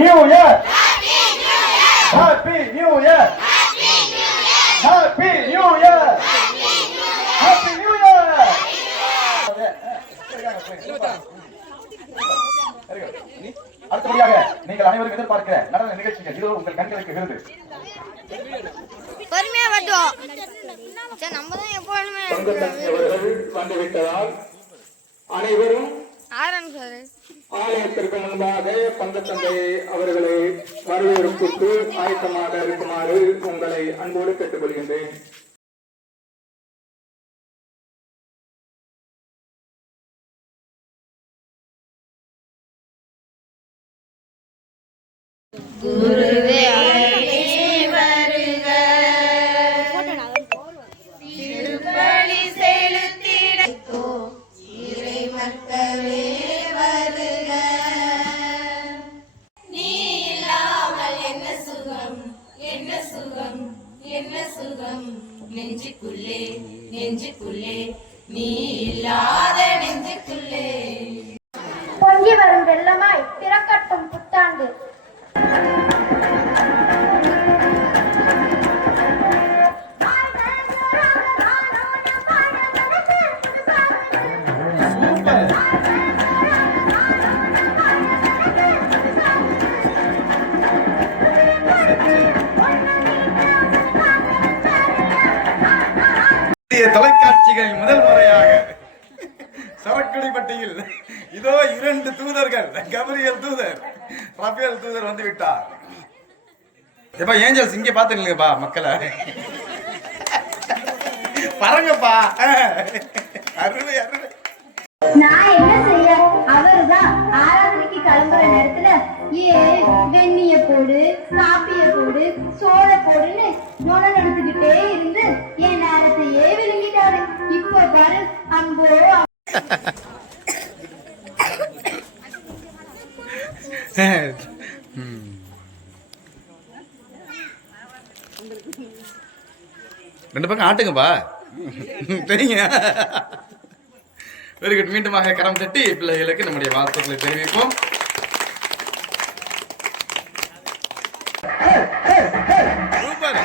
New year happy new year happy new year happy new year. அடுத்தபடியாக நீங்கள் அனைவரும் எதிர்பார்க்கிற நடன நிகழ்ச்சிகள் இதோ உங்கள் கண்களுக்கு விருது. பொறுமையா வந்தோம். நம்ம தான் எப்பொழுதுமே வந்துவிட்டதால் அனைவரும் ஆரம்பிச்சாரு. ஆலயத்திற்கு முன்பாக பங்கத்தந்தை அவர்களை வரவேற்புக்கு ஆயத்தமாக இருக்குமாறு உங்களை அன்போடு கேட்டுக்கொள்கின்றேன். குருவே திருப்பலி செலுத்திடோ இறை மக்களே வருக. நீ இல்லாமல் என்ன சுகம் என்ன சுகம் என்ன சுகம் நெஞ்சுக்குள்ளே நெஞ்சுக்குள்ளே நீ இல்லாத நெஞ்சுக்குள்ளே. பொங்கி வரும் வெள்ளமாய் பிறக்கட்டும் புத்தாண்டு. தொலைக்காட்சிகளில் முதல் முறையாக சவக்கடிப்பட்டியில் இதோ 2 தூதர்கள், கபிரியல் தூதர், ரஃபேல் தூதர் வந்து விட்டார். எப்பா ஏஞ்சல்ஸ் இங்க பாத்துக்கலப்பா, மக்களை பாருங்கப்பா. அருமை அருமை. நான் என்ன செய்ய, அவருதான் ஆராதனைக்கு கிளம்புற நேரத்துல வெந்நிய போடு, காப்பிய போடு, சோள போடுன்னு நொன நடந்துகிட்டே இருந்து என் நேரத்தையே விழுங்கிட்டாரு. இப்ப பாரு அம்போ. ரெண்டு பக்கம் ஆட்டுங்கப்பா. சரிங்க. Very good. மீண்டுமாக கரம் தட்டி பிள்ளைகளுக்கு நம்முடைய வாழ்த்துக்களை தெரிவிப்போம். சூப்பர்.